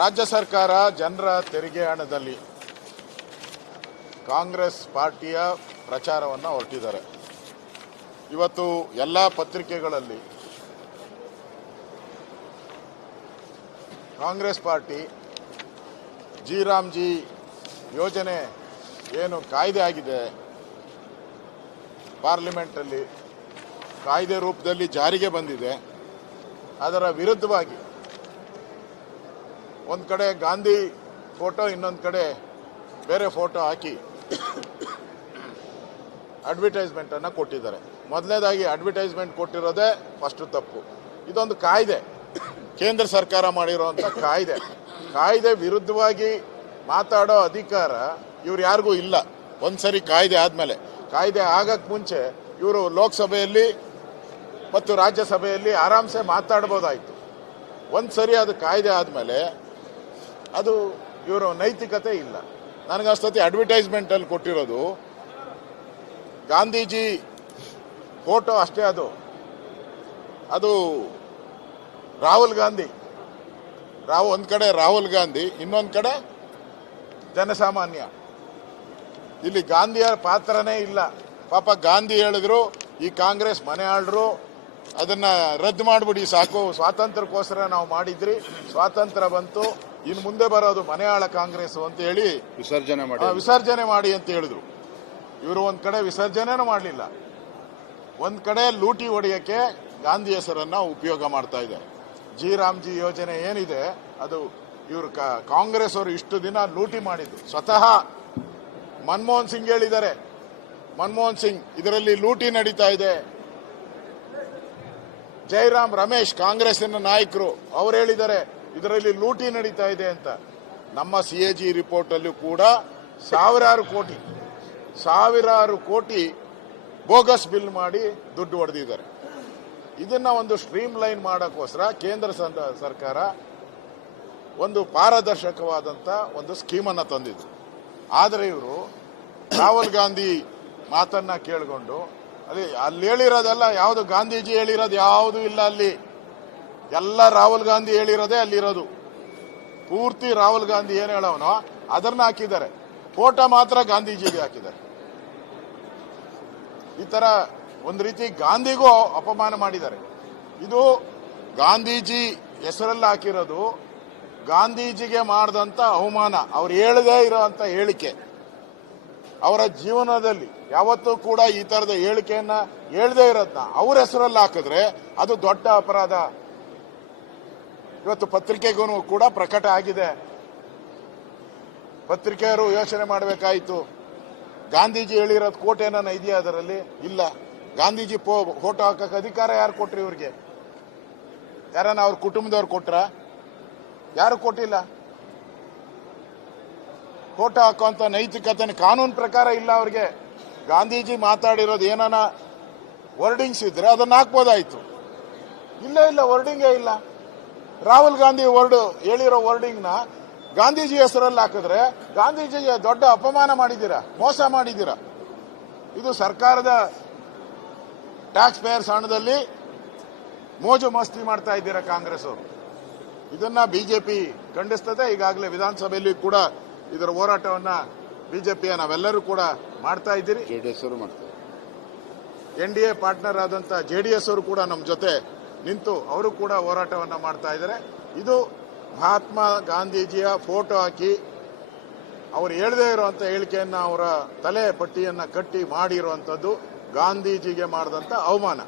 ರಾಜ್ಯ ಸರ್ಕಾರ ಜನರ ತೆರಿಗೆ ಹಣದಲ್ಲಿ ಕಾಂಗ್ರೆಸ್ ಪಾರ್ಟಿಯ ಪ್ರಚಾರವನ್ನು ಹೊರಟಿದ್ದಾರೆ. ಇವತ್ತು ಎಲ್ಲ ಪತ್ರಿಕೆಗಳಲ್ಲಿ ಕಾಂಗ್ರೆಸ್ ಪಾರ್ಟಿ ಜಿ ರಾಮ್ಜಿ ಯೋಜನೆ ಏನು ಕಾಯ್ದೆ ಆಗಿದೆ, ಪಾರ್ಲಿಮೆಂಟಲ್ಲಿ ಕಾಯ್ದೆ ರೂಪದಲ್ಲಿ ಜಾರಿಗೆ ಬಂದಿದೆ. ಅದರ ವಿರುದ್ಧವಾಗಿ ಒಂದು ಕಡೆ ಗಾಂಧಿ ಫೋಟೋ, ಇನ್ನೊಂದು ಕಡೆ ಬೇರೆ ಫೋಟೋ ಹಾಕಿ ಅಡ್ವರ್ಟೈಸ್ಮೆಂಟ್ ಅನ್ನ ಕೊಟ್ಟಿದ್ದಾರೆ. ಮೊದಲನೇದಾಗಿ ಅಡ್ವರ್ಟೈಸ್ಮೆಂಟ್ ಕೊಟ್ಟಿರೋದೇ ಫಸ್ಟ್ ತಪ್ಪು. ಇದೊಂದು ಕಾಯ್ದೆ. ಕೇಂದ್ರ ಸರ್ಕಾರ ಮಾಡಿರುವಂತ ಕಾಯ್ದೆ. ಕಾಯ್ದೆ ವಿರುದ್ಧವಾಗಿ ಮಾತಾಡೋ ಅಧಿಕಾರ ಇವ್ರು ಯಾರಿಗೂ ಇಲ್ಲ. ಒಂದ್ಸರಿ ಕಾಯ್ದೆ ಆದ್ಮೇಲೆ. ಕಾಯ್ದೆ ಆಗಕ್ ಮುಂಚೆ ಇವರು ಲೋಕಸಭೆಯಲ್ಲಿ ಮತ್ತು ರಾಜ್ಯಸಭೆಯಲ್ಲಿ ಆರಾಮ್ಸೆ ಮಾತಾಡ್ಬೋದಾಯ್ತು. ಒಂದ್ಸರಿ ಅದು ಕಾಯ್ದೆ ಆದ್ಮೇಲೆ ಅದು ಇವರು ನೈತಿಕತೆ ಇಲ್ಲ. ನನಗೆ ಅಷ್ಟೊತ್ತಿ ಅಡ್ವರ್ಟೈಸ್ಮೆಂಟ್ ಅಲ್ಲಿ ಕೊಟ್ಟಿರೋದು, ಗಾಂಧೀಜಿ ಫೋಟೋ ಅಷ್ಟೇ ಅದು. ಅದು ರಾಹುಲ್ ಗಾಂಧಿ. ರಾಹು ಒಂದು ಕಡೆ ರಾಹುಲ್ ಗಾಂಧಿ, ಇನ್ನೊಂದು ಕಡೆ ಜನಸಾಮಾನ್ಯ. ಇಲ್ಲಿ ಗಾಂಧಿಯ ಪಾತ್ರನೇ ಇಲ್ಲ. ಪಾಪ ಗಾಂಧಿ ಹೇಳಿದ್ರು, ಈ ಕಾಂಗ್ರೆಸ್ ಮನೆ ಆಳ್ರು ಅದನ್ನ ರದ್ದು ಮಾಡ್ಬಿಡಿ ಸಾಕು. ಸ್ವಾತಂತ್ರ್ಯಕ್ಕೋಸ್ಕರ ನಾವು ಮಾಡಿದ್ರಿ. ಸ್ವಾತಂತ್ರ್ಯ ಬಂತು. ಇನ್ನು ಮುಂದೆ ಬರೋದು ಮನೆಯಾಳ ಕಾಂಗ್ರೆಸ್ ಅಂತ ಹೇಳಿ ವಿಸರ್ಜನೆ ಮಾಡಿ. ವಿಸರ್ಜನೆ ಮಾಡಿ ಅಂತ ಹೇಳಿದ್ರು. ಇವರು ಒಂದ್ ಕಡೆ ವಿಸರ್ಜನೆನೂ ಮಾಡಲಿಲ್ಲ. ಒಂದ್ ಕಡೆ ಲೂಟಿ ಹೊಡೆಯಕ್ಕೆ ಗಾಂಧಿ ಹೆಸರನ್ನ ಉಪಯೋಗ ಮಾಡ್ತಾ ಇದೆ ಜಿ ರಾಮ್ಜಿ ಯೋಜನೆ ಏನಿದೆ ಅದು ಇವರು ಕಾಂಗ್ರೆಸ್ ಅವರು ಇಷ್ಟು ದಿನ ಲೂಟಿ ಮಾಡಿದ್ರು ಸ್ವತಃ ಮನಮೋಹನ್ ಸಿಂಗ್ ಹೇಳಿದ್ದಾರೆ. ಮನಮೋಹನ್ ಸಿಂಗ್ ಇದರಲ್ಲಿ ಲೂಟಿ ನಡೀತಾ ಇದೆ. ಜಯರಾಮ್ ರಮೇಶ್, ಕಾಂಗ್ರೆಸ್ಸಿನ ನಾಯಕರು, ಅವ್ರು ಹೇಳಿದ್ದಾರೆ, ಇದರಲ್ಲಿ ಲೂಟಿ ನಡೀತಾ ಇದೆ ಅಂತ. ನಮ್ಮ ಸಿ ಎ ಜಿ ರಿಪೋರ್ಟ್ ಅಲ್ಲೂ ಕೂಡ ಸಾವಿರಾರು ಕೋಟಿ ಸಾವಿರಾರು ಕೋಟಿ ಬೋಗಸ್ ಬಿಲ್ ಮಾಡಿ ದುಡ್ಡು ಹೊಡೆದಿದ್ದಾರೆ. ಇದನ್ನ ಒಂದು ಸ್ಟ್ರೀಮ್ ಲೈನ್ ಮಾಡೋಕ್ಕೋಸ್ಕರ ಕೇಂದ್ರ ಸರ್ಕಾರ ಒಂದು ಪಾರದರ್ಶಕವಾದಂತ ಒಂದು ಸ್ಕೀಮನ್ನು ತಂದಿದ್ರು ಆದರೆ ಇವರು ರಾಹುಲ್ ಗಾಂಧಿ ಮಾತನ್ನ ಕೇಳಿಕೊಂಡು ಅಲ್ಲಿ ಅಲ್ಲಿ ಹೇಳಿರೋದೆಲ್ಲ ಯಾವುದು ಗಾಂಧೀಜಿ ಹೇಳಿರೋದು ಯಾವುದು ಇಲ್ಲ ಅಲ್ಲಿ. ಎಲ್ಲ ರಾಹುಲ್ ಗಾಂಧಿ ಹೇಳಿರೋದೇ ಅಲ್ಲಿರೋದು. ಪೂರ್ತಿ ರಾಹುಲ್ ಗಾಂಧಿ ಏನು ಹೇಳೋನೋ ಅದನ್ನ ಹಾಕಿದ್ದಾರೆ. ಫೋಟೋ ಮಾತ್ರ ಗಾಂಧೀಜಿಗೆ ಹಾಕಿದ್ದಾರೆ. ಈ ತರ ಒಂದು ರೀತಿ ಗಾಂಧಿಗೂ ಅಪಮಾನ ಮಾಡಿದ್ದಾರೆ. ಇದು ಗಾಂಧೀಜಿ ಹೆಸರಲ್ಲಿ ಹಾಕಿರೋದು ಗಾಂಧೀಜಿಗೆ ಮಾಡಿದಂತ ಅವಮಾನ. ಅವ್ರು ಹೇಳದೇ ಇರೋವಂಥ ಹೇಳಿಕೆ. ಅವರ ಜೀವನದಲ್ಲಿ ಯಾವತ್ತೂ ಕೂಡ ಈ ತರದ ಹೇಳಿಕೆಯನ್ನ ಹೇಳದೇ ಇರೋದನ್ನ ಅವ್ರ ಹೆಸರಲ್ಲಿ ಹಾಕಿದ್ರೆ ಅದು ದೊಡ್ಡ ಅಪರಾಧ. ಇವತ್ತು ಪತ್ರಿಕೆಗೂ ಕೂಡ ಪ್ರಕಟ ಆಗಿದೆ. ಪತ್ರಿಕೆಯವರು ಯೋಚನೆ ಮಾಡಬೇಕಾಯಿತು. ಗಾಂಧೀಜಿ ಹೇಳಿರೋದು ಕೋಟ್ ಏನಾನ ಇದೆಯಾ ಅದರಲ್ಲಿ? ಇಲ್ಲ. ಗಾಂಧೀಜಿ ಫೋಟೋ ಹಾಕಕ್ಕೆ ಅಧಿಕಾರ ಯಾರು ಕೊಟ್ರಿ ಇವ್ರಿಗೆ? ಯಾರನ್ನ ಅವ್ರ ಕುಟುಂಬದವ್ರು ಕೊಟ್ರ? ಯಾರು ಕೊಟ್ಟಿಲ್ಲ? ಫೋಟೋ ಹಾಕುವಂತ ನೈತಿಕತೆ ಕಾನೂನು ಪ್ರಕಾರ ಇಲ್ಲ ಅವ್ರಿಗೆ. ಗಾಂಧೀಜಿ ಮಾತಾಡಿರೋದು ಏನಾನ ವರ್ಡಿಂಗ್ಸ್ ಇದ್ರೆ ಅದನ್ನ ಹಾಕ್ಬೋದಾಯ್ತು. ಇಲ್ಲ ಇಲ್ಲ, ವರ್ಡಿಂಗೇ ಇಲ್ಲ. ರಾಹುಲ್ ಗಾಂಧಿ ವರ್ಡ್ ಹೇಳಿರೋ ವರ್ಡಿಂಗ್ನ ಗಾಂಧೀಜಿ ಹೆಸರಲ್ಲಿ ಹಾಕಿದ್ರೆ ಗಾಂಧೀಜಿಗೆ ದೊಡ್ಡ ಅಪಮಾನ ಮಾಡಿದ್ದೀರಾ, ಮೋಸ ಮಾಡಿದ್ದೀರಾ? ಇದು ಸರ್ಕಾರದ ಟ್ಯಾಕ್ಸ್ ಪೇಯರ್ಸ್ ಹಣದಲ್ಲಿ ಮೋಜು ಮಸ್ತಿ ಮಾಡ್ತಾ ಇದ್ದೀರಾ ಕಾಂಗ್ರೆಸ್ ಅವರು. ಇದನ್ನ ಬಿಜೆಪಿ ಖಂಡಿಸ್ತದೆ, ಈಗಾಗಲೇ ವಿಧಾನಸಭೆಯಲ್ಲಿ ಕೂಡ ಇದರ ಹೋರಾಟವನ್ನ ಬಿಜೆಪಿಯ ನಾವೆಲ್ಲರೂ ಕೂಡ ಮಾಡ್ತಾ ಇದ್ದೀರಿ. ಜೆಡಿಎಸ್ ಅವರು ಮಾಡ್ತಾರೆ. ಎನ್ ಡಿ ಎ ಪಾರ್ಟ್ನರ್ ಆದಂತ ಜೆ ಡಿ ಎಸ್ ಅವರು ಕೂಡ ನಮ್ಮ ಜೊತೆ ನಿಂತು ಅವರು ಕೂಡ ಹೋರಾಟವನ್ನ ಮಾಡ್ತಾ ಇದ್ದಾರೆ. ಇದು ಮಹಾತ್ಮ ಗಾಂಧೀಜಿಯ ಫೋಟೋ ಹಾಕಿ ಅವರು ಹೇಳದೇ ಇರುವಂತ ಹೇಳಿಕೆಯನ್ನ ಅವರ ತಲೆ ಪಟ್ಟಿಯನ್ನ ಕಟ್ಟಿ ಮಾಡಿರುವಂತದ್ದು ಗಾಂಧೀಜಿಗೆ ಮಾಡಿದಂತ ಅವಮಾನ.